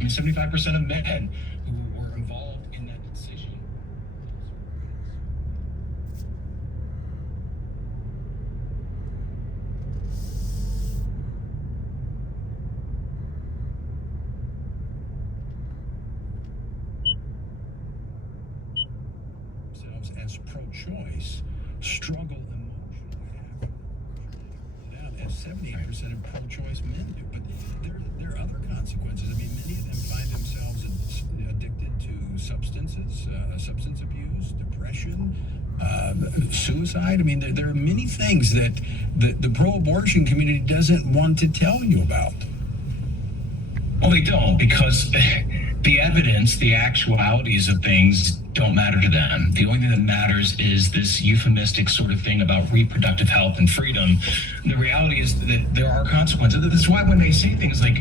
mean, 75% of men who were involved in that decision. Themselves as pro-choice struggle emotionally after as 78% of pro-choice men do. But there are other consequences. I mean, many of them find themselves addicted to substances, substance abuse, depression, suicide. I mean, there are many things that the pro-abortion community doesn't want to tell you about. Well, they don't, because the evidence, the actualities of things don't matter to them. The only thing that matters is this euphemistic sort of thing about reproductive health and freedom. And the reality is that there are consequences. That's why when they say things like,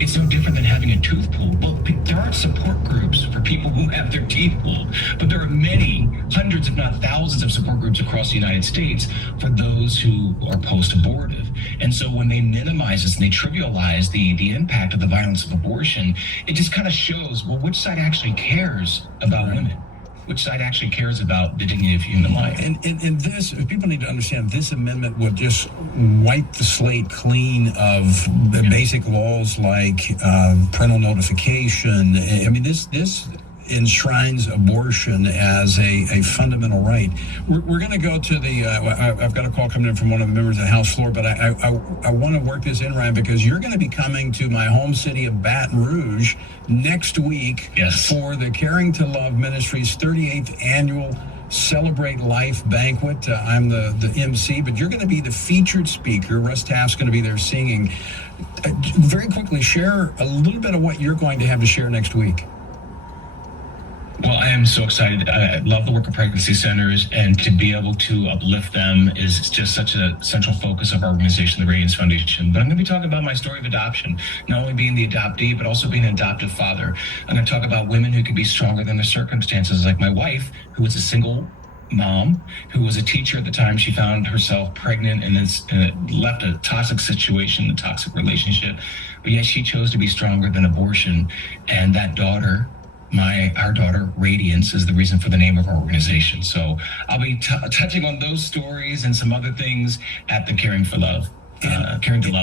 it's no different than having a tooth pulled. Well, there aren't support groups for people who have their teeth pulled, but there are many, hundreds if not thousands of support groups across the United States for those who are post-abortive. And so when they minimize this and they trivialize the impact of the violence of abortion, it just kind of shows, well, which side actually cares about women? Which side actually cares about the dignity of human life? And this, people need to understand, this amendment would just wipe the slate clean of the basic laws like parental notification. I mean, this enshrines abortion as a fundamental right. We're going to go to the, I've got a call coming in from one of the members of the House floor, but I want to work this in, Ryan, because you're going to be coming to my home city of Baton Rouge next week. Yes. For the Caring to Love Ministries 38th annual Celebrate Life banquet. I'm the MC, but you're going to be the featured speaker. Russ Taff's going to be there singing. Very quickly, share a little bit of what you're going to have to share next week. Well, I am so excited. I love the work of pregnancy centers, and to be able to uplift them is just such a central focus of our organization, the Radiance Foundation. But I'm going to be talking about my story of adoption, not only being the adoptee, but also being an adoptive father. I'm going to talk about women who can be stronger than their circumstances, like my wife, who was a single mom, who was a teacher at the time she found herself pregnant and then left a toxic situation, a toxic relationship. But yet she chose to be stronger than abortion. And that daughter, our daughter, Radiance, is the reason for the name of our organization. So I'll be touching on those stories and some other things at the Caring to Love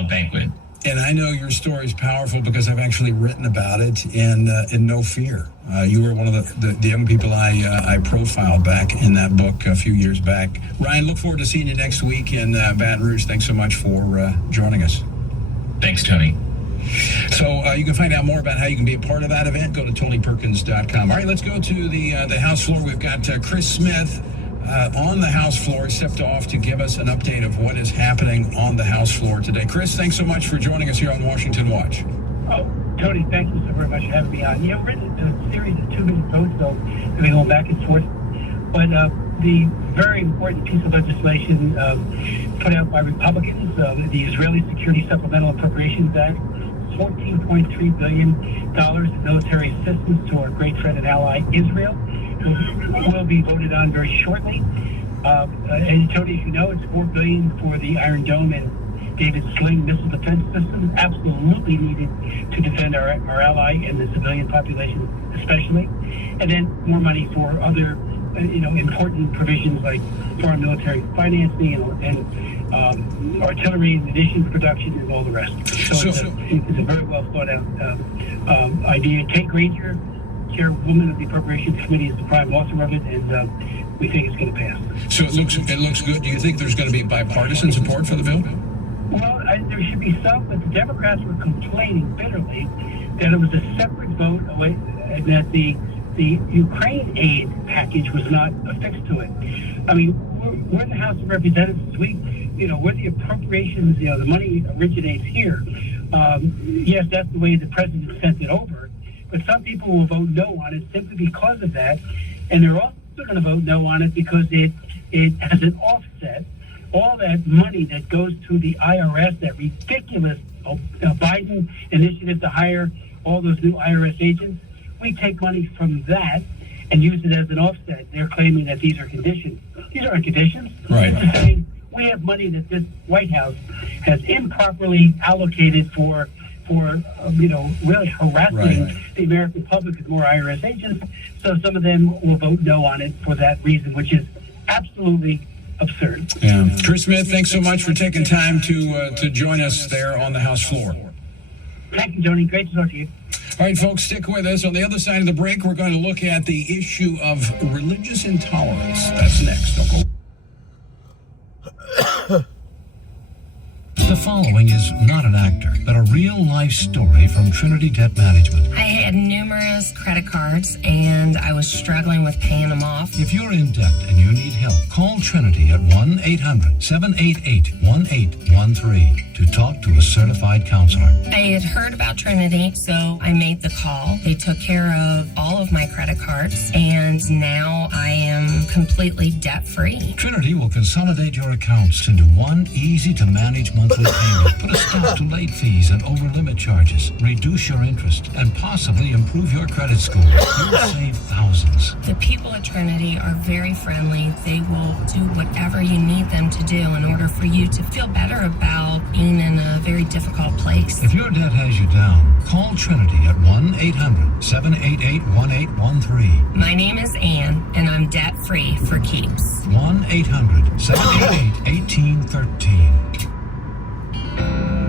banquet. And I know your story is powerful because I've actually written about it in No Fear. You were one of the young people I profiled back in that book a few years back. Ryan, look forward to seeing you next week in Baton Rouge. Thanks so much for joining us. Thanks, Tony. So you can find out more about how you can be a part of that event. Go to TonyPerkins.com. All right, let's go to the House floor. We've got Chris Smith on the House floor. He stepped off to give us an update of what is happening on the House floor today. Chris, thanks so much for joining us here on Washington Watch. Oh, Tony, thank you so very much for having me on. I've written a series of 2-minute votes, so we go back and forth. But the very important piece of legislation put out by Republicans, the Israeli Security Supplemental Appropriations Act, $14.3 billion in military assistance to our great friend and ally, Israel, will be voted on very shortly. And Tony, as you know, it's $4 billion for the Iron Dome and David Sling missile defense system, absolutely needed to defend our ally and the civilian population especially. And then more money for other important provisions like foreign military financing and artillery, munitions production, and all the rest. So it's a very well thought out idea. Kate Granger, chairwoman of the Appropriations Committee, is the prime author of it, and we think it's going to pass. So it looks good. Do you think there's going to be bipartisan support for the bill? Well, there should be some, but the Democrats were complaining bitterly that it was a separate vote and that the Ukraine aid package was not affixed to it. I mean, we're in the House of Representatives. Where the appropriations, the money originates here. Yes, that's the way the president sent it over. But some people will vote no on it simply because of that. And they're also going to vote no on it because it has an offset. All that money that goes to the IRS, that ridiculous Biden initiative to hire all those new IRS agents, we take money from that and use it as an offset. They're claiming that these are conditions. These aren't conditions. Right. They're saying we have money that this White House has improperly allocated for for, really harassing Right. the American public with more IRS agents. So some of them will vote no on it for that reason, which is absolutely absurd. Yeah. Chris Smith, thanks so much for taking time to join us there on the House floor. Thank you, Joni. Great to talk to you. All right, folks, stick with us. On the other side of the break, we're going to look at the issue of religious intolerance. That's next. Don't go. The following is not an actor, but a real-life story from Trinity Debt Management. I had numerous credit cards and I was struggling with paying them off. If you're in debt and you need help, call Trinity at 1-800-788-1813 to talk to a certified counselor. I had heard about Trinity, so I made the call. They took care of all of my credit cards and now I am completely debt-free. Trinity will consolidate your accounts into one easy-to-manage monthly payment. Put a stop to late fees and over-limit charges. Reduce your interest and possibly improve your credit score. You'll save thousands. The people at Trinity are very friendly. They will do whatever you need them to do in order for you to feel better about being in a very difficult place. If your debt has you down, call Trinity at 1-800-788-1813. My name is Ann and I'm debt-free for keeps. 1-800-788-1813.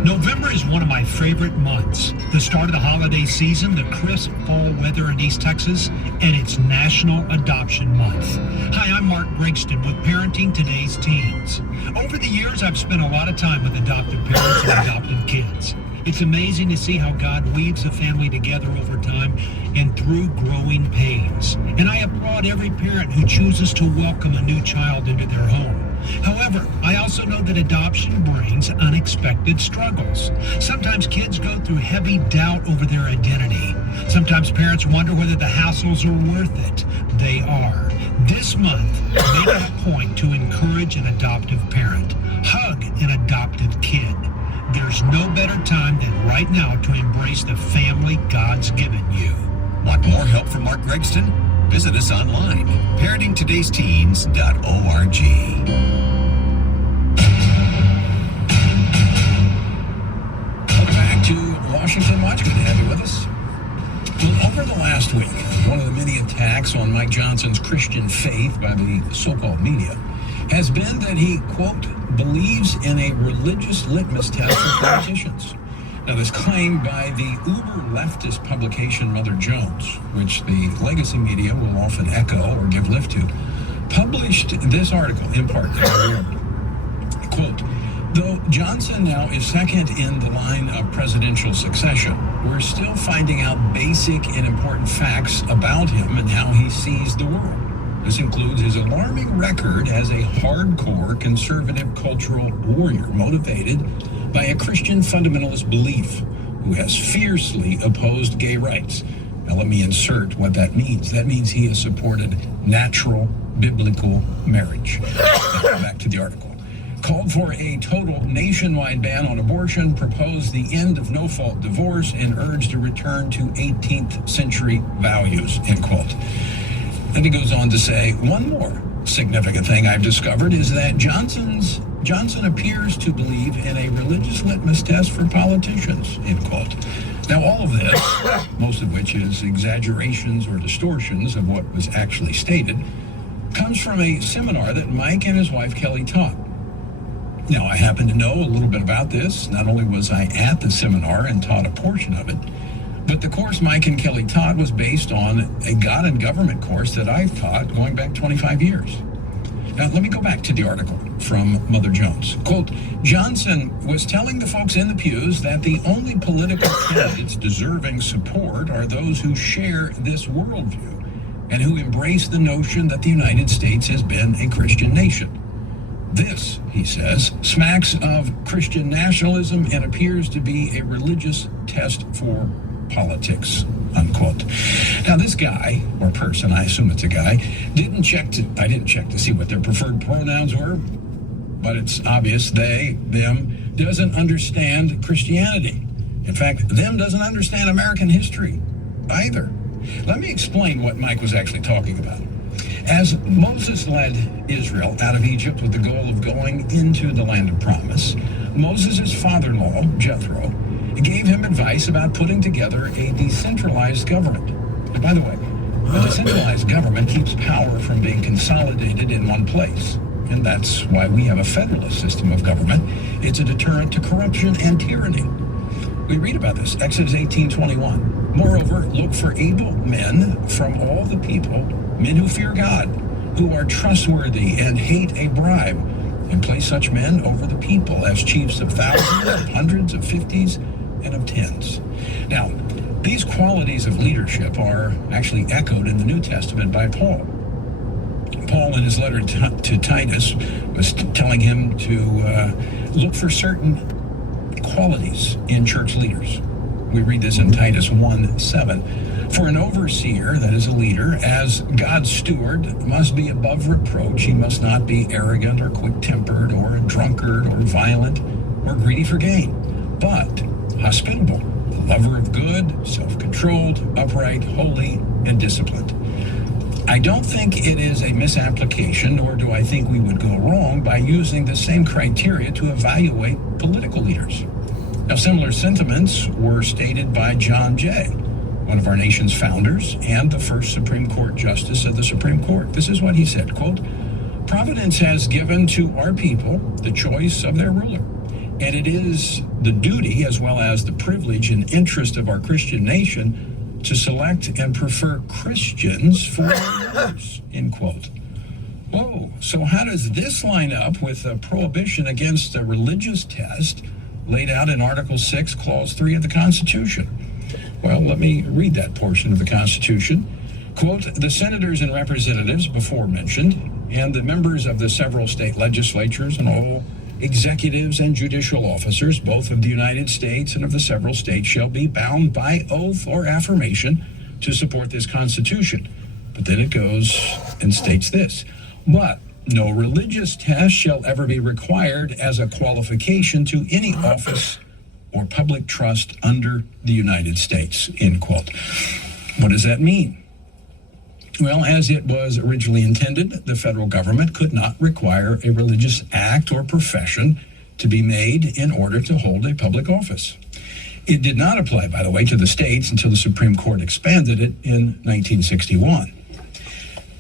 November is one of my favorite months. The start of the holiday season, the crisp fall weather in East Texas, and it's National Adoption Month. Hi, I'm Mark Gregston with Parenting Today's Teens. Over the years, I've spent a lot of time with adoptive parents and adopted kids. It's amazing to see how God weaves a family together over time and through growing pains. And I applaud every parent who chooses to welcome a new child into their home. However, I also know that adoption brings unexpected struggles. Sometimes kids go through heavy doubt over their identity. Sometimes parents wonder whether the hassles are worth it. They are. This month, make it a point to encourage an adoptive parent. Hug an adoptive kid. There's no better time than right now to embrace the family God's given you. Want more help from Mark Gregston? Visit us online, parentingtodaysteens.org. Welcome back to Washington Watch. Good to have you with us. Well, over the last week, one of the many attacks on Mike Johnson's Christian faith by the so-called media has been that he, quote, believes in a religious litmus test for politicians. Now, this claim by the uber-leftist publication Mother Jones, which the legacy media will often echo or give lift to, published this article in part. Quote, though Johnson now is second in the line of presidential succession, we're still finding out basic and important facts about him and how he sees the world. This includes his alarming record as a hardcore conservative cultural warrior motivated by a Christian fundamentalist belief who has fiercely opposed gay rights. Now let me insert what that means. That means he has supported natural biblical marriage. Now, back to the article. Called for a total nationwide ban on abortion, proposed the end of no-fault divorce, and urged a return to 18th century values, end quote. Then he goes on to say, one more significant thing I've discovered is that Johnson appears to believe in a religious litmus test for politicians, end quote. Now, all of this, most of which is exaggerations or distortions of what was actually stated, comes from a seminar that Mike and his wife Kelly taught. Now, I happen to know a little bit about this. Not only was I at the seminar and taught a portion of it, but the course Mike and Kelly taught was based on a God and government course that I've taught going back 25 years. Now, let me go back to the article from Mother Jones. Quote, Johnson was telling the folks in the pews that the only political candidates deserving support are those who share this worldview and who embrace the notion that the United States has been a Christian nation. This, he says, smacks of Christian nationalism and appears to be a religious test for politics, unquote. Now, this guy, or person, I assume it's a guy, I didn't check to see what their preferred pronouns were, but it's obvious they, them, doesn't understand Christianity. In fact, them doesn't understand American history either. Let me explain what Mike was actually talking about. As Moses led Israel out of Egypt with the goal of going into the land of promise, Moses' father-in-law, Jethro, gave him advice about putting together a decentralized government. And by the way, a decentralized government keeps power from being consolidated in one place. And that's why we have a federalist system of government. It's a deterrent to corruption and tyranny. We read about this, Exodus 18:21. Moreover, look for able men from all the people, men who fear God, who are trustworthy and hate a bribe, and place such men over the people as chiefs of thousands, of hundreds, of fifties, and of tens. Now, these qualities of leadership are actually echoed in the New Testament by Paul. Paul, in his letter to Titus, was telling him to look for certain qualities in church leaders. We read this in Titus 1:7. For an overseer, that is a leader, as God's steward, must be above reproach. He must not be arrogant or quick-tempered or a drunkard or violent or greedy for gain, but hospitable, a lover of good, self-controlled, upright, holy, and disciplined. I don't think it is a misapplication, nor do I think we would go wrong by using the same criteria to evaluate political leaders. Now, similar sentiments were stated by John Jay, one of our nation's founders and the first Supreme Court Justice of the Supreme Court. This is what he said, quote, Providence has given to our people the choice of their ruler, and it is the duty as well as the privilege and interest of our Christian nation to select and prefer Christians for their rulers, end quote. Whoa, so how does this line up with a prohibition against a religious test laid out in Article 6, Clause 3 of the Constitution? Well, let me read that portion of the Constitution. Quote, the senators and representatives before mentioned, and the members of the several state legislatures and all executives and judicial officers, both of the United States and of the several states, shall be bound by oath or affirmation to support this Constitution. But then it goes and states this, but no religious test shall ever be required as a qualification to any office or public trust under the United States, end quote. What does that mean? Well, as it was originally intended, the federal government could not require a religious act or profession to be made in order to hold a public office. It did not apply, by the way, to the states until the Supreme Court expanded it in 1961.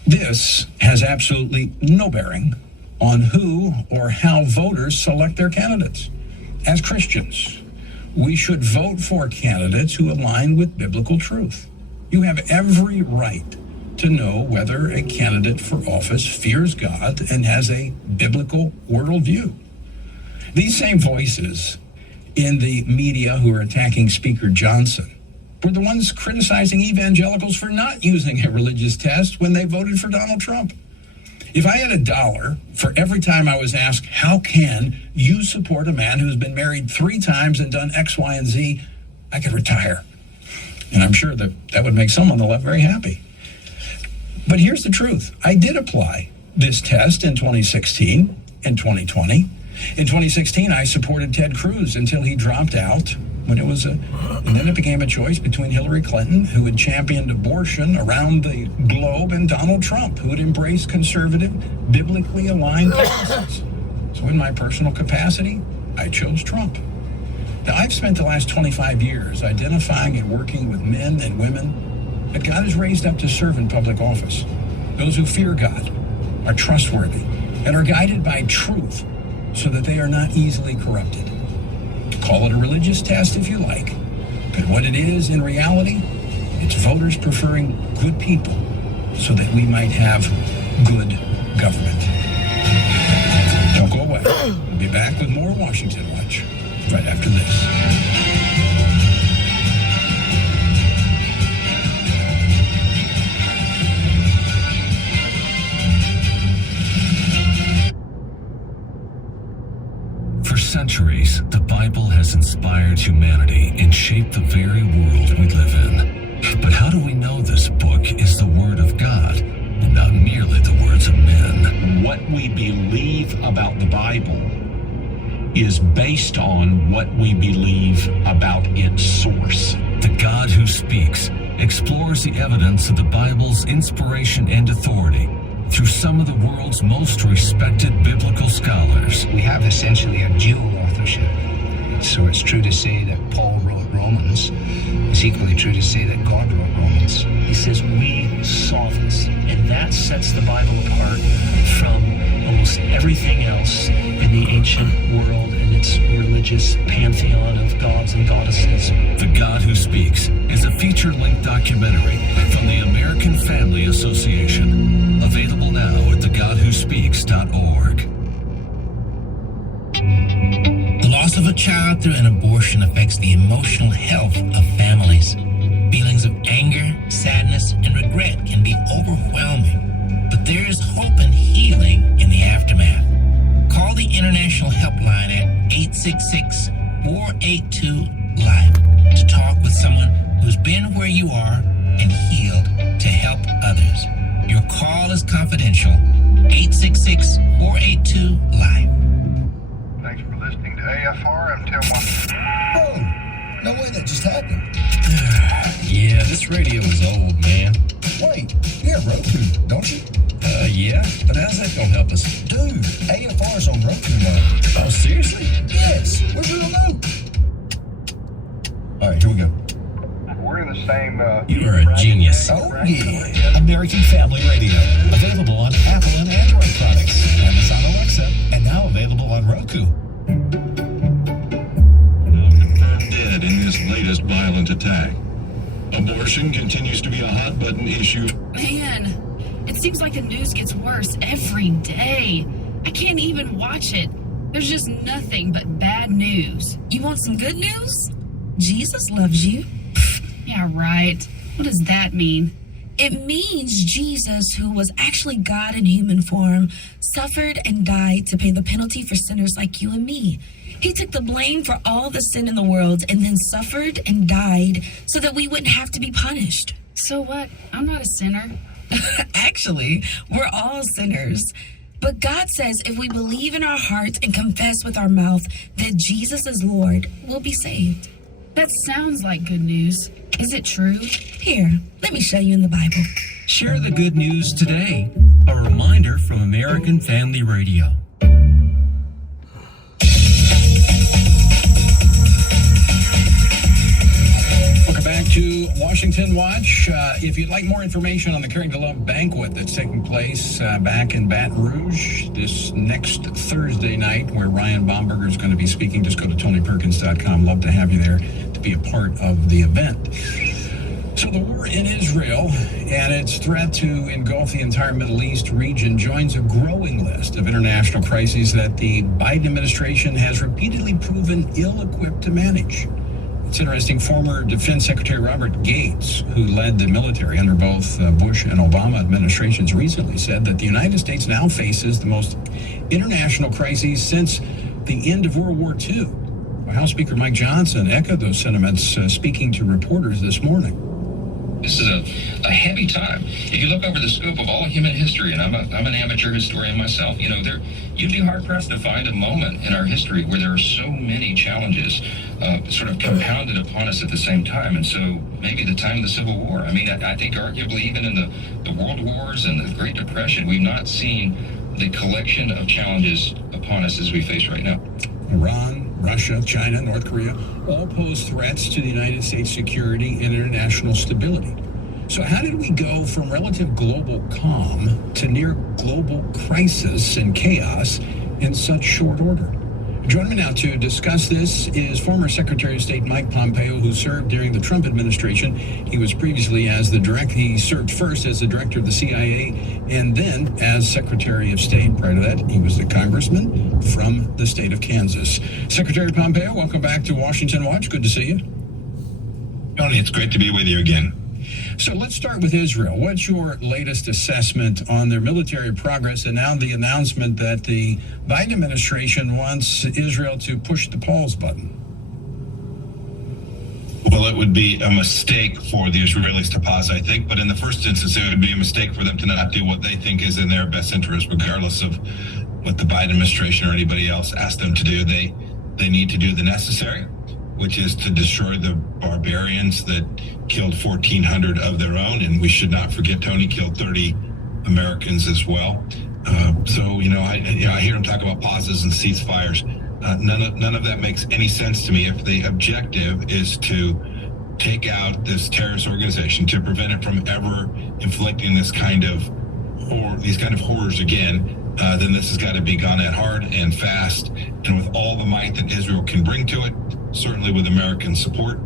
This has absolutely no bearing on who or how voters select their candidates. As Christians, we should vote for candidates who align with biblical truth. You have every right to know whether a candidate for office fears God and has a biblical worldview. These same voices in the media who are attacking Speaker Johnson were the ones criticizing evangelicals for not using a religious test when they voted for Donald Trump. If I had $1 for every time I was asked, how can you support a man who's been married 3 times and done X, Y, and Z, I could retire. And I'm sure that would make some on the left very happy. But here's the truth. I did apply this test in 2016 and 2020. In 2016, I supported Ted Cruz until he dropped out and then it became a choice between Hillary Clinton, who had championed abortion around the globe, and Donald Trump, who had embraced conservative, biblically aligned policies. So in my personal capacity, I chose Trump. Now, I've spent the last 25 years identifying and working with men and women that God has raised up to serve in public office. Those who fear God, are trustworthy, and are guided by truth so that they are not easily corrupted. Call it a religious test if you like, but what it is in reality, it's voters preferring good people so that we might have good government. Don't go away. We'll be back with more Washington Watch right after this. For centuries, the Bible has inspired humanity and shaped the very world we live in. But how do we know this book is the Word of God and not merely the words of men? What we believe about the Bible is based on what we believe about its source. The God who speaks explores the evidence of the Bible's inspiration and authority through some of the world's most respected biblical scholars. We have essentially a dual authorship. So it's true to say that Paul Romans, it's equally true to say that God wrote Romans. He says we saw this, and that sets the Bible apart from almost everything else in the ancient world and its religious pantheon of gods and goddesses. The God Who Speaks is a feature-length documentary from the American Family Association. Available now at thegodwhospeaks.org. The loss of a child through an abortion affects the emotional health of families. Feelings of anger, sadness, and regret can be overwhelming, but there is hope and healing in the aftermath. Call the International Helpline at 866-482-LIFE to talk with someone who's been where you are and healed to help others. Your call is confidential. 866-482-LIFE. Thanks for listening to AFR. I'm Tim Watson. Oh, no way that just happened. Yeah, this radio is old, man. Wait, you have Roku, don't you? Yeah, but how's that gonna help us? Dude, AFR's on Roku now. Oh, seriously? Yes, we're real new. All right, here we go. We're in the same. You are a genius. Oh, yeah. American Family Radio. Available on Apple and Android products. Amazon Alexa. And now available on Roku. Confirmed dead in this latest violent attack. Abortion continues to be a hot-button issue. Man, it seems like the news gets worse every day. I can't even watch it. There's just nothing but bad news. You want some good news? Jesus loves you. Yeah, right. What does that mean? It means Jesus, who was actually God in human form, suffered and died to pay the penalty for sinners like you and me. He took the blame for all the sin in the world and then suffered and died so that we wouldn't have to be punished. So what? I'm not a sinner. Actually, we're all sinners. But God says if we believe in our hearts and confess with our mouth that Jesus is Lord, we'll be saved. That sounds like good news. Is it true? Here, let me show you in the Bible. Share the good news today. A reminder from American Family Radio. Welcome back to Washington Watch. If you'd like more information on the Caring to Love banquet that's taking place back in Baton Rouge this next Thursday night, where Ryan Bomberger is going to be speaking, just go to TonyPerkins.com. Love to have you there to be a part of the event. So the war in Israel and its threat to engulf the entire Middle East region joins a growing list of international crises that the Biden administration has repeatedly proven ill-equipped to manage. It's interesting, former Defense Secretary Robert Gates, who led the military under both Bush and Obama administrations, recently said that the United States now faces the most international crises since the end of World War II. House Speaker Mike Johnson echoed those sentiments speaking to reporters this morning. This is a heavy time. If you look over the scope of all human history, and I'm an amateur historian myself, you'd be hard-pressed to find a moment in our history where there are so many challenges sort of compounded upon us at the same time. And so maybe the time of the Civil War. I mean, I think arguably even in the World Wars and the Great Depression, we've not seen the collection of challenges upon us as we face right now. Iran, Russia, China, North Korea all pose threats to the United States' security and international stability. So how did we go from relative global calm to near global crisis and chaos in such short order? Joining me now to discuss this is former Secretary of State Mike Pompeo, who served during the Trump administration. He was previously he served first as the director of the CIA and then as Secretary of State. Prior to that, he was the congressman from the state of Kansas. Secretary Pompeo, welcome back to Washington Watch. Good to see you. Tony, it's great to be with you again. So let's start with Israel. What's your latest assessment on their military progress and now the announcement that the Biden administration wants Israel to push the pause button? Well, it would be a mistake for the Israelis to pause, I think. But in the first instance, it would be a mistake for them to not do what they think is in their best interest, regardless of what the Biden administration or anybody else asked them to do. They need to do the necessary, which is to destroy the barbarians that killed 1,400 of their own. And we should not forget Tony killed 30 Americans as well. I hear him talk about pauses and ceasefires. None of that makes any sense to me. If the objective is to take out this terrorist organization, to prevent it from ever inflicting these kind of horrors again, then this has got to be gone at hard and fast, and with all the might that Israel can bring to it, certainly with American support.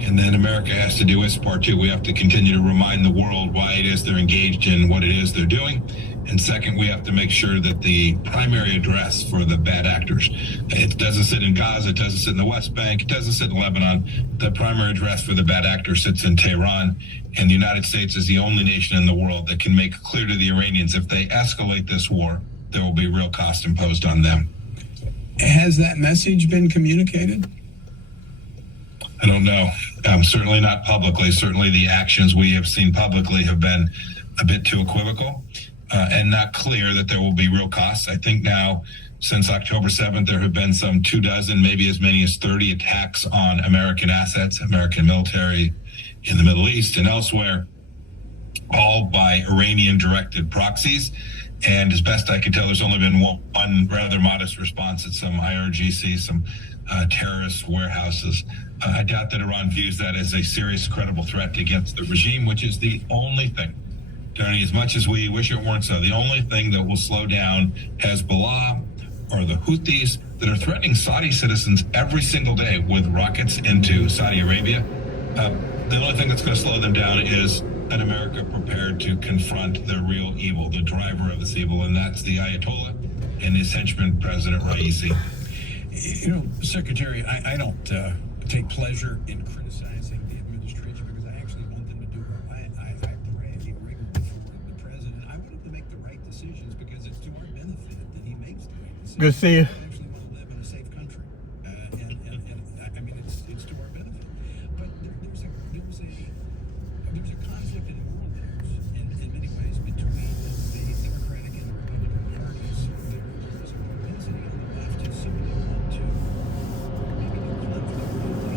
And then America has to do its part too. We have to continue to remind the world why it is they're engaged in what it is they're doing. And second, we have to make sure that the primary address for the bad actors, it doesn't sit in Gaza, it doesn't sit in the West Bank, it doesn't sit in Lebanon. The primary address for the bad actor sits in Tehran. And the United States is the only nation in the world that can make clear to the Iranians, if they escalate this war, there will be real cost imposed on them. Has that message been communicated? I don't know. Certainly not publicly. Certainly the actions we have seen publicly have been a bit too equivocal and not clear that there will be real costs. I think now, since October 7th, there have been some 24, maybe as many as 30 attacks on American assets, American military in the Middle East and elsewhere, all by Iranian-directed proxies. And as best I can tell, there's only been one rather modest response at some IRGC, some terrorist warehouses. I doubt that Iran views that as a serious, credible threat against the regime, which is the only thing, Tony, as much as we wish it weren't so, the only thing that will slow down Hezbollah or the Houthis that are threatening Saudi citizens every single day with rockets into Saudi Arabia. The only thing that's going to slow them down is an America prepared to confront the real evil, the driver of this evil, and that's the Ayatollah and his henchman, President Raisi. You know, Secretary, I don't take pleasure in criticizing the administration because I actually want them to do well. I pray regularly for the president. I want him to make the right decisions because it's to our benefit that he makes the right decisions. Good to see you. I actually want to live in a safe country, and I mean it's to our benefit. But there's a conflict in worldviews in many ways between the Democratic and the Republican parties. There's a propensity on the left to simply want to maybe do conflict with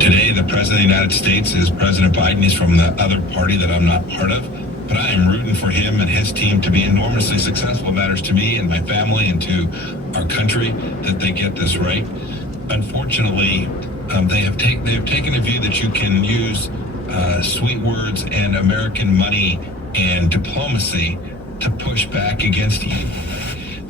Today, the President of the United States is President Biden. He's from the other party that I'm not part of. But I am rooting for him and his team to be enormously successful. It matters to me and my family and to our country that they get this right. Unfortunately, they have taken a view that you can use sweet words and American money and diplomacy to push back against evil.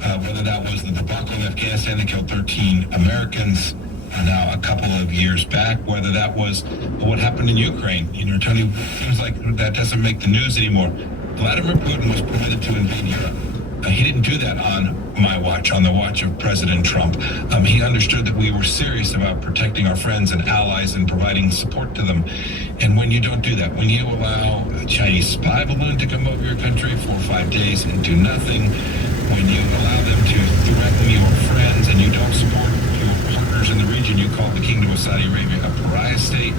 Whether that was the debacle in Afghanistan that killed 13 Americans now a couple of years back, whether that was what happened in Ukraine. You know, Tony, it seems like that doesn't make the news anymore. Vladimir Putin was permitted to invade Europe. He didn't do that on my watch, on the watch of President Trump. He understood that we were serious about protecting our friends and allies and providing support to them. And when you don't do that, when you allow a Chinese spy balloon to come over your country for 5 days and do nothing, when you allow them to threaten your friends and you don't support your partners in the region, you call the Kingdom of Saudi Arabia a pariah state.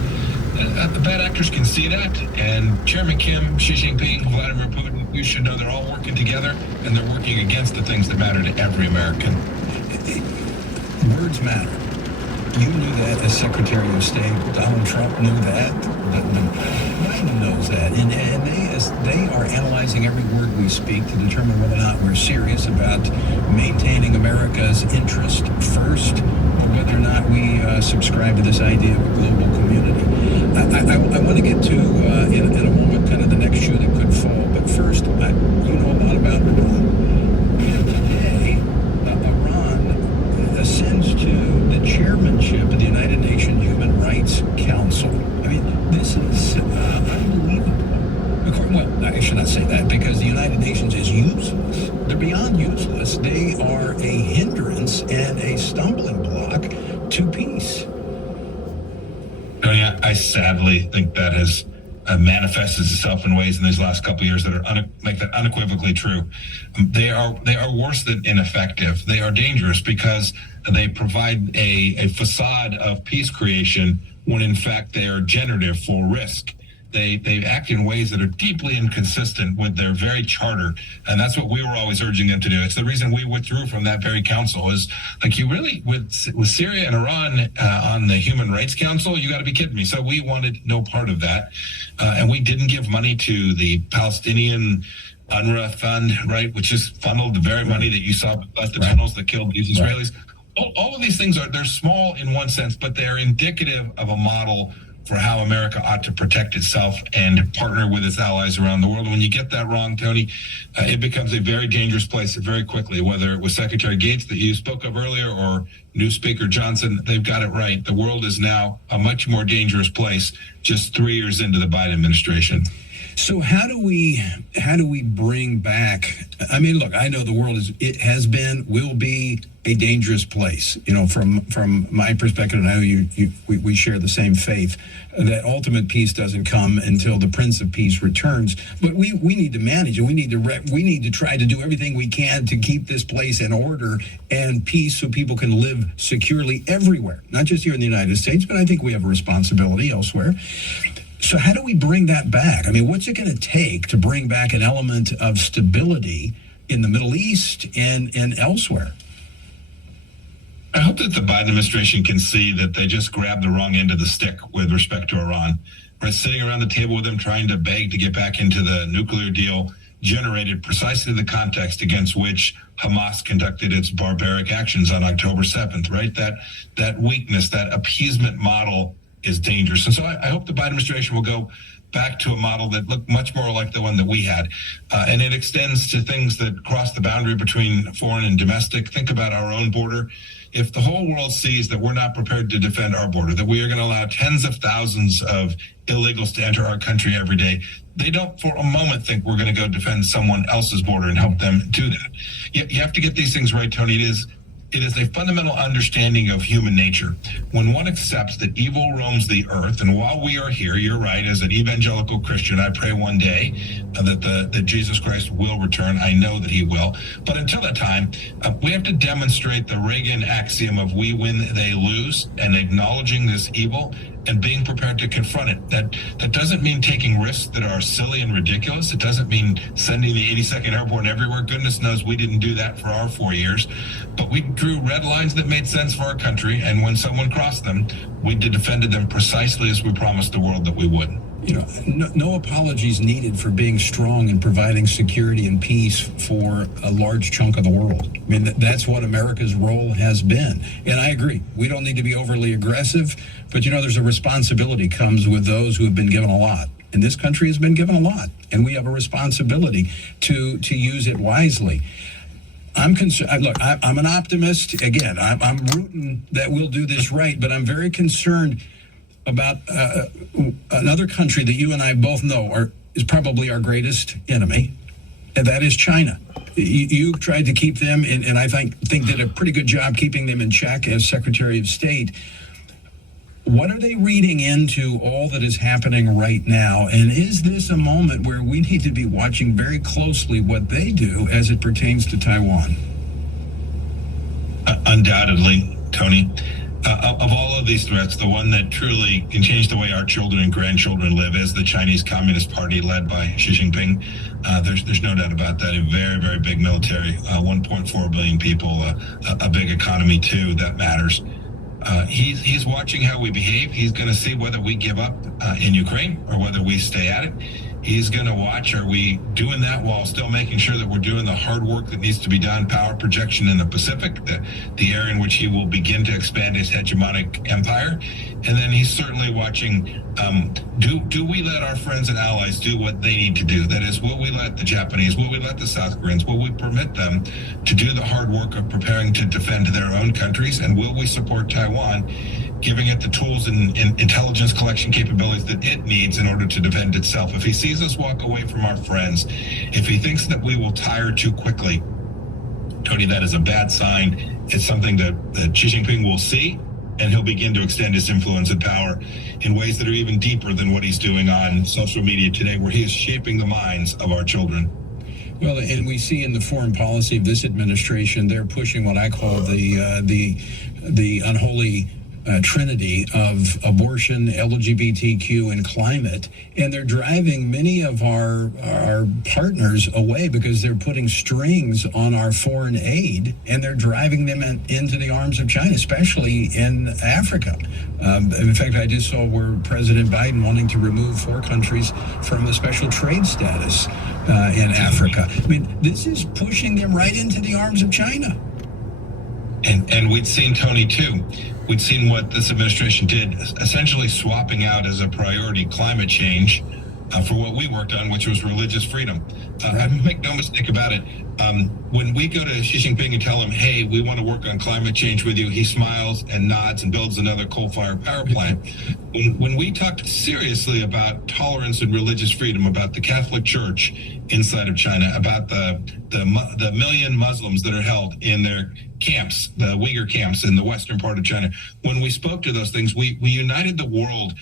The bad actors can see that, and Chairman Kim, Xi Jinping, Vladimir Putin, you should know they're all working together, and they're working against the things that matter to every American. Words matter. You knew that as Secretary of State. Donald Trump knew that. Biden knows that. And they are analyzing every word we speak to determine whether or not we're serious about maintaining America's interest first, or whether or not we subscribe to this idea of a global community. I want to get to, in a moment, kind of the next shoe that could fall. But first, you know a lot about Iran. Today, Iran ascends to the chairmanship of the United Nations Human Rights Council. I mean, this is unbelievable. Well, I should not say that, because the United Nations is useless. They're beyond useless. They are a hindrance and a stumbling block to peace. I sadly think that has manifests itself in ways in these last couple of years that are make that unequivocally true. They are worse than ineffective. They are dangerous because they provide a facade of peace creation when in fact they are generative for risk. They act in ways that are deeply inconsistent with their very charter, and that's what we were always urging them to do. It's the reason we withdrew from that very council. Is like, you really, with Syria and Iran on the Human Rights Council, you got to be kidding me. So we wanted no part of that, and we didn't give money to the Palestinian UNRWA fund, right, which is funneled the very money that you saw at the tunnels that killed these Israelis. All of these things they're small in one sense, but they're indicative of a model for how America ought to protect itself and partner with its allies around the world. And when you get that wrong, Tony, it becomes a very dangerous place very quickly, whether it was Secretary Gates that you spoke of earlier or new Speaker Johnson. They've got it right. The world is now a much more dangerous place just 3 years into the Biden administration. So how do we bring back, I mean, look, I know the world has been, will be a dangerous place, you know, from my perspective, and I know we share the same faith, that ultimate peace doesn't come until the Prince of Peace returns. But we need to manage it. We need to try to do everything we can to keep this place in order and peace so people can live securely everywhere, not just here in the United States, but I think we have a responsibility elsewhere. So how do we bring that back? I mean, what's it going to take to bring back an element of stability in the Middle East and elsewhere? I hope that the Biden administration can see that they just grabbed the wrong end of the stick with respect to Iran. We're sitting around the table with them trying to beg to get back into the nuclear deal generated precisely the context against which Hamas conducted its barbaric actions on October 7th, right? That weakness, that appeasement model is dangerous. And so I hope the Biden administration will go back to a model that looked much more like the one that we had. And it extends to things that cross the boundary between foreign and domestic. Think about our own border. If the whole world sees that we're not prepared to defend our border, that we are going to allow tens of thousands of illegals to enter our country every day, they don't for a moment think we're going to go defend someone else's border and help them do that. You have to get these things right, Tony. It is a fundamental understanding of human nature. When one accepts that evil roams the earth, and while we are here, you're right, as an evangelical Christian, I pray one day that Jesus Christ will return. I know that he will. But until that time, we have to demonstrate the Reagan axiom of we win, they lose, and acknowledging this evil and being prepared to confront it. That doesn't mean taking risks that are silly and ridiculous. It doesn't mean sending the 82nd Airborne everywhere. Goodness knows we didn't do that for our 4 years. But we drew red lines that made sense for our country, and when someone crossed them, we defended them precisely as we promised the world that we would. You know, no apologies needed for being strong and providing security and peace for a large chunk of the world. I mean, that's what America's role has been. And I agree, we don't need to be overly aggressive, but you know, there's a responsibility comes with those who have been given a lot. And this country has been given a lot, and we have a responsibility to use it wisely. I'm concerned. Look, I'm an optimist. Again, I'm rooting that we'll do this right, but I'm very concerned about another country that you and I both know is probably our greatest enemy, and that is China. You tried to keep them, and I think did a pretty good job keeping them in check as Secretary of State. What are they reading into all that is happening right now? And is this a moment where we need to be watching very closely what they do as it pertains to Taiwan? Undoubtedly, Tony. Of all of these threats, the one that truly can change the way our children and grandchildren live is the Chinese Communist Party led by Xi Jinping. There's no doubt about that. A very, very big military, 1.4 billion people, a big economy too. That matters. He's watching how we behave. He's going to see whether we give up in Ukraine or whether we stay at it. He's going to watch, are we doing that while still making sure that we're doing the hard work that needs to be done, power projection in the Pacific, the area in which he will begin to expand his hegemonic empire. And then he's certainly watching, do we let our friends and allies do what they need to do? That is, will we let the Japanese, will we let the South Koreans, will we permit them to do the hard work of preparing to defend their own countries? And will we support Taiwan, giving it the tools and intelligence collection capabilities that it needs in order to defend itself? If he sees us walk away from our friends, if he thinks that we will tire too quickly, Tony, that is a bad sign. It's something that Xi Jinping will see, and he'll begin to extend his influence and power in ways that are even deeper than what he's doing on social media today, where he is shaping the minds of our children. Well, and we see in the foreign policy of this administration, they're pushing what I call the unholy trinity of abortion, LGBTQ, and climate, and they're driving many of our partners away because they're putting strings on our foreign aid, and they're driving them into the arms of China, especially in Africa. In fact, I just saw where President Biden wanting to remove 4 countries from the special trade status in Africa. I mean, this is pushing them right into the arms of China. And we'd seen, Tony, too. We'd seen what this administration did, essentially swapping out as a priority climate change for what we worked on, which was religious freedom. Make no mistake about it. When we go to Xi Jinping and tell him, hey, we want to work on climate change with you, he smiles and nods and builds another coal-fired power plant. When we talked seriously about tolerance and religious freedom, about the Catholic Church inside of China, about the million Muslims that are held in their camps, the Uyghur camps in the western part of China, when we spoke to those things, we united the world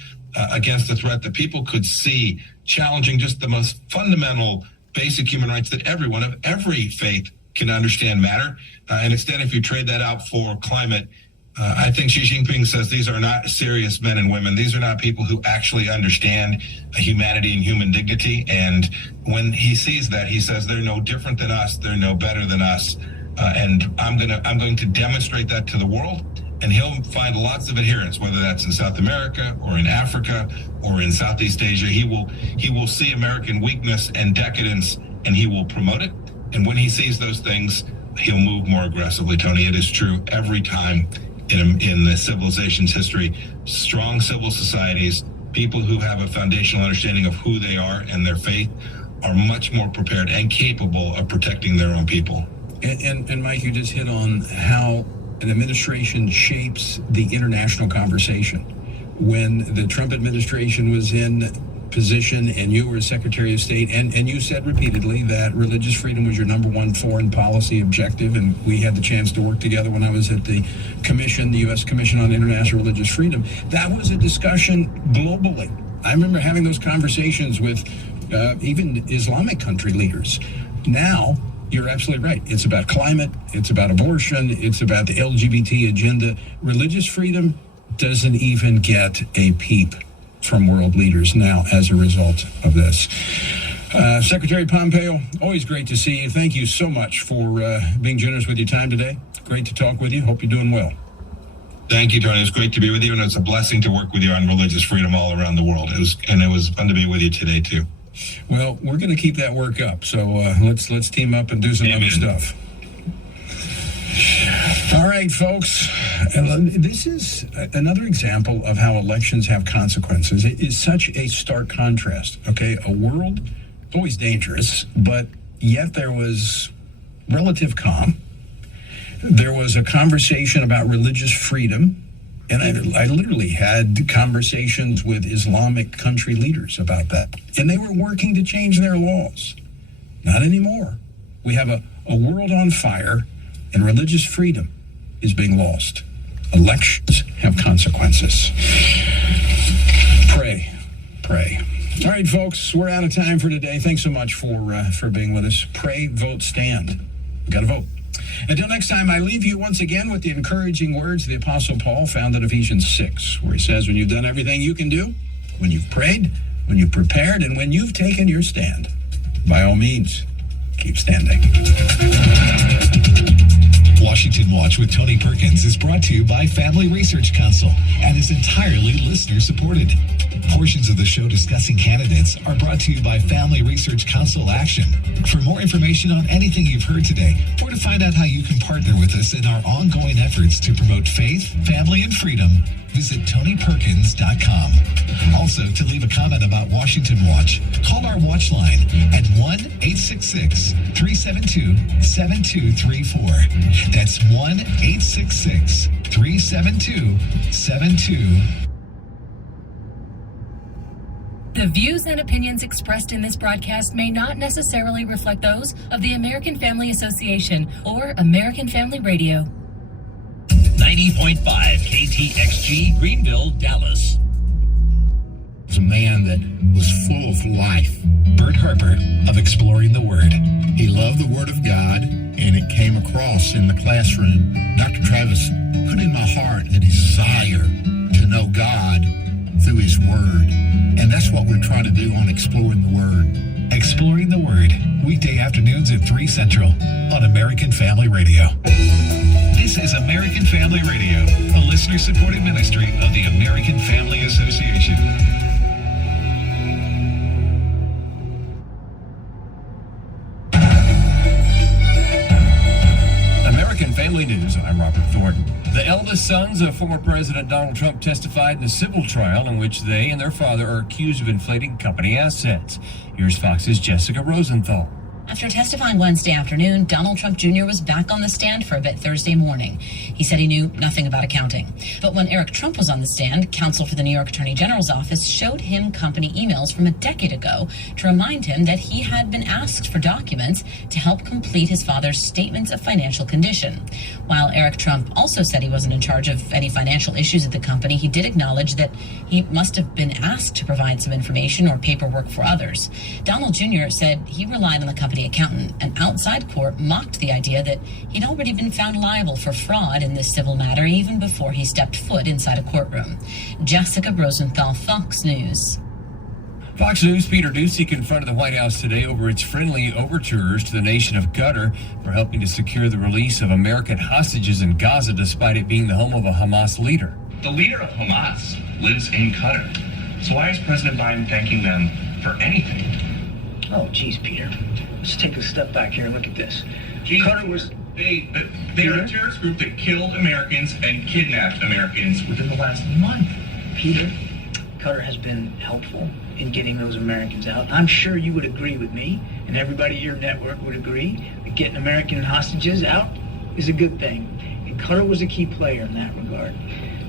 against a threat that people could see, challenging just the most fundamental basic human rights that everyone of every faith can understand matter. And instead, if you trade that out for climate, I think Xi Jinping says these are not serious men and women. These are not people who actually understand humanity and human dignity. And when he sees that, he says they're no different than us. They're no better than us. And I'm going to demonstrate that to the world. And he'll find lots of adherents, whether that's in South America or in Africa or in Southeast Asia. He will see American weakness and decadence, and he will promote it. And when he sees those things, he'll move more aggressively, Tony. It is true every time in the civilization's history. Strong civil societies, people who have a foundational understanding of who they are and their faith, are much more prepared and capable of protecting their own people. And Mike, you just hit on how an administration shapes the international conversation. When the Trump administration was in position and you were Secretary of State, and you said repeatedly that religious freedom was your number one foreign policy objective, and we had the chance to work together when I was at the Commission, the U.S. Commission on International Religious Freedom. That was a discussion globally. I remember having those conversations with even Islamic country leaders. Now, you're absolutely right. It's about climate. It's about abortion. It's about the LGBT agenda. Religious freedom doesn't even get a peep from world leaders now as a result of this. Secretary Pompeo, always great to see you. Thank you so much for being generous with your time today. Great to talk with you. Hope you're doing well. Thank you, Tony. It's great to be with you, and it's a blessing to work with you on religious freedom all around the world. It was fun to be with you today, too. Well, we're going to keep that work up. So let's team up and do some other stuff. All right, folks. This is another example of how elections have consequences. It is such a stark contrast. Okay, a world always dangerous, but yet there was relative calm. There was a conversation about religious freedom. And I literally had conversations with Islamic country leaders about that. And they were working to change their laws. Not anymore. We have a world on fire, and religious freedom is being lost. Elections have consequences. Pray. All right, folks, we're out of time for today. Thanks so much for being with us. Pray, vote, stand. We got to vote. Until next time, I leave you once again with the encouraging words of the Apostle Paul found in Ephesians 6, where he says, when you've done everything you can do, when you've prayed, when you've prepared, and when you've taken your stand, by all means, keep standing. Washington Watch with Tony Perkins is brought to you by Family Research Council and is entirely listener-supported. Portions of the show discussing candidates are brought to you by Family Research Council Action. For more information on anything you've heard today, or to find out how you can partner with us in our ongoing efforts to promote faith, family, and freedom, visit TonyPerkins.com. Also, to leave a comment about Washington Watch, call our watch line at 1-866-372-7234. That's 1-866-372-7234. The views and opinions expressed in this broadcast may not necessarily reflect those of the American Family Association or American Family Radio. 90.5 KC. KTXG, Greenville, Dallas. It's a man that was full of life. Bert Harper of Exploring the Word. He loved the Word of God, and it came across in the classroom. Dr. Travis put in my heart a desire to know God through His Word. And that's what we're trying to do on Exploring the Word. Exploring the Word, weekday afternoons at 3 Central on American Family Radio. This is American Family Radio, a listener-supported ministry of the American Family Association. American Family News, I'm Robert Thornton. The eldest sons of former President Donald Trump testified in a civil trial in which they and their father are accused of inflating company assets. Here's Fox's Jessica Rosenthal. After testifying Wednesday afternoon, Donald Trump Jr. was back on the stand for a bit Thursday morning. He said he knew nothing about accounting. But when Eric Trump was on the stand, counsel for the New York Attorney General's office showed him company emails from a decade ago to remind him that he had been asked for documents to help complete his father's statements of financial condition. While Eric Trump also said he wasn't in charge of any financial issues at the company, he did acknowledge that he must have been asked to provide some information or paperwork for others. Donald Jr. said he relied on the company accountant, and outside court mocked the idea that he'd already been found liable for fraud in this civil matter even before he stepped foot inside a courtroom. Jessica Rosenthal, Fox News. Fox News' Peter Doocy confronted the White House today over its friendly overtures to the nation of Qatar for helping to secure the release of American hostages in Gaza despite it being the home of a Hamas leader. The leader of Hamas lives in Qatar. So why is President Biden thanking them for anything? Oh, geez, Peter. Let's take a step back here and look at this. Qatar was... They're a terrorist group that killed Americans and kidnapped Americans within the last month. Peter, Qatar has been helpful in getting those Americans out. I'm sure you would agree with me, and everybody at your network would agree, that getting American hostages out is a good thing. And Qatar was a key player in that regard.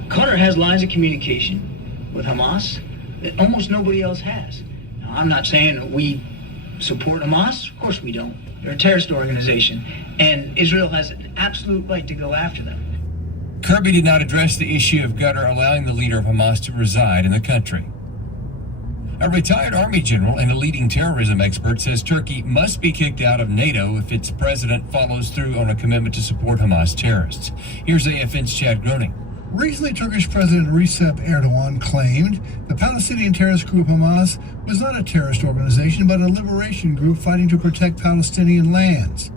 Qatar has lines of communication with Hamas that almost nobody else has. Now, I'm not saying that we support Hamas. Of course we don't. They're a terrorist organization, and Israel has an absolute right to go after them. Kirby did not address the issue of Qatar allowing the leader of Hamas to reside in the country. A retired Army general and a leading terrorism expert says Turkey must be kicked out of NATO if its president follows through on a commitment to support Hamas terrorists. Here's AFN's Chad Groening. Recently, Turkish President Recep Erdogan claimed the Palestinian terrorist group Hamas was not a terrorist organization, but a liberation group fighting to protect Palestinian lands.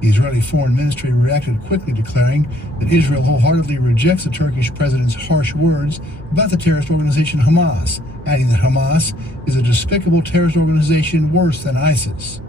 The Israeli Foreign Ministry reacted quickly, declaring that Israel wholeheartedly rejects the Turkish president's harsh words about the terrorist organization Hamas, adding that Hamas is a despicable terrorist organization worse than ISIS.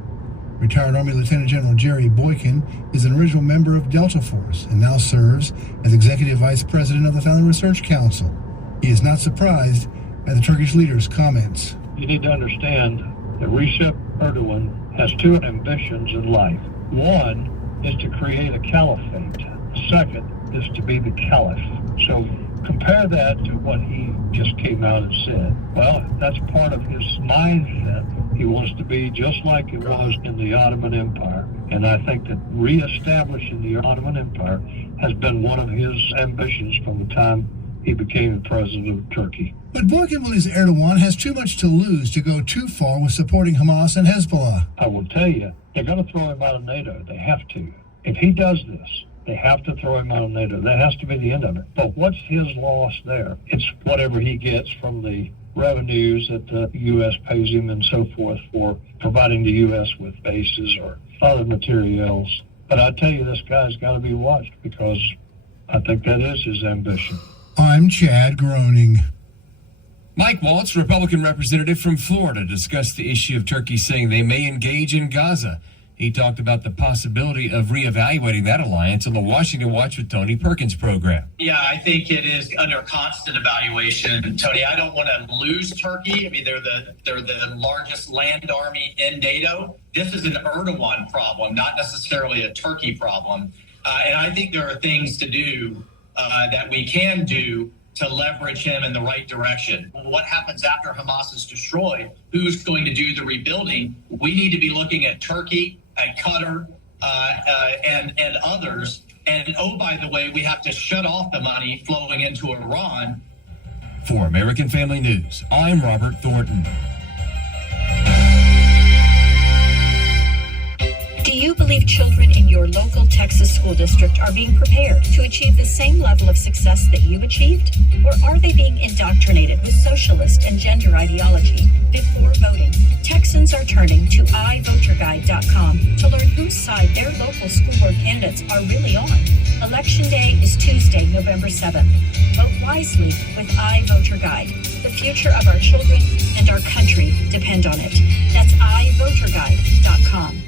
Retired Army Lieutenant General Jerry Boykin is an original member of Delta Force and now serves as Executive Vice President of the Family Research Council. He is not surprised at the Turkish leader's comments. You need to understand that Recep Erdogan has two ambitions in life. One is to create a caliphate. The second is to be the caliph. So compare that to what he just came out and said. Well, that's part of his mindset. He wants to be just like it was in the Ottoman Empire. And I think that reestablishing the Ottoman Empire has been one of his ambitions from the time he became the president of Turkey. But Boykin believes Erdogan has too much to lose to go too far with supporting Hamas and Hezbollah. I will tell you, they're going to throw him out of NATO. They have to. If he does this, they have to throw him out of NATO. That has to be the end of it. But what's his loss there? It's whatever he gets from the revenues that the U.S. pays him and so forth for providing the U.S. with bases or other materials. But I tell you, this guy's got to be watched because I think that is his ambition. I'm Chad Groening. Mike Waltz, Republican representative from Florida, discussed the issue of Turkey saying they may engage in Gaza. He talked about the possibility of reevaluating that alliance on the Washington Watch with Tony Perkins program. Yeah, I think it is under constant evaluation. Tony, I don't want to lose Turkey. I mean, they're the largest land army in NATO. This is an Erdogan problem, not necessarily a Turkey problem. And I think there are things to do that we can do to leverage him in the right direction. What happens after Hamas is destroyed? Who's going to do the rebuilding? We need to be looking at Turkey, at Qatar, and others, And oh, by the way, we have to shut off the money flowing into Iran. For American Family News, I'm Robert Thornton. Do you believe children in your local Texas school district are being prepared to achieve the same level of success that you achieved? Or are they being indoctrinated with socialist and gender ideology? Before voting, Texans are turning to iVoterGuide.com to learn whose side their local school board candidates are really on. Election Day is Tuesday, November 7th. Vote wisely with iVoterGuide. The future of our children and our country depend on it. That's iVoterGuide.com.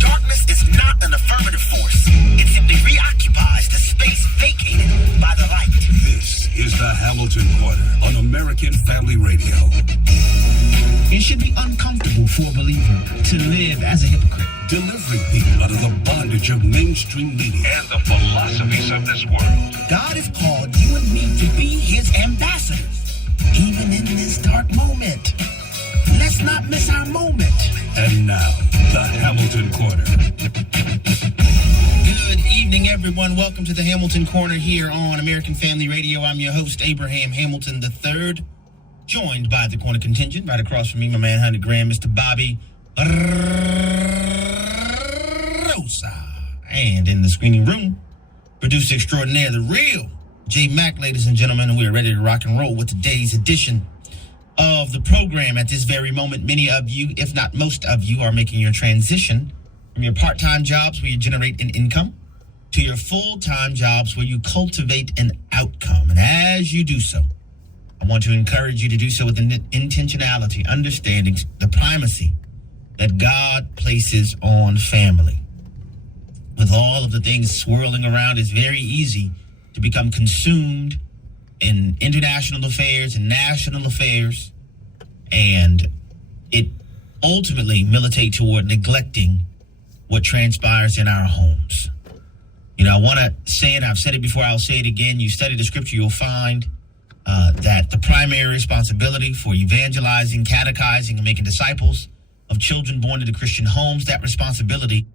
Darkness is not an affirmative force. It simply reoccupies the space vacated by the light. This is the Hamilton Corner on American Family Radio. It should be uncomfortable for a believer to live as a hypocrite. Delivering people out of the bondage of mainstream media and the philosophies of this world. God has called you and me to be his ambassadors, even in this dark moment. Let's not miss our moment. And now, the Hamilton Corner. Good evening, everyone. Welcome to the Hamilton Corner here on American Family Radio. I'm your host, Abraham Hamilton III, joined by the Corner Contingent. Right across from me, my man, 100 Grand, Mr. Bobby Rosa. And in the screening room, producer extraordinaire, the real J Mac, ladies and gentlemen, and we are ready to rock and roll with today's edition of the program. At this very moment, many of you, if not most of you, are making your transition from your part-time jobs where you generate an income to your full-time jobs where you cultivate an outcome. And as you do so, I want to encourage you to do so with an intentionality, understanding the primacy that God places on family. With all of the things swirling around, it's very easy to become consumed in international affairs and national affairs, and it ultimately militate toward neglecting what transpires in our homes. You know, I want to say it, I've said it before, I'll say it again. You study the scripture, you'll find that the primary responsibility for evangelizing, catechizing, and making disciples of children born into Christian homes, that responsibility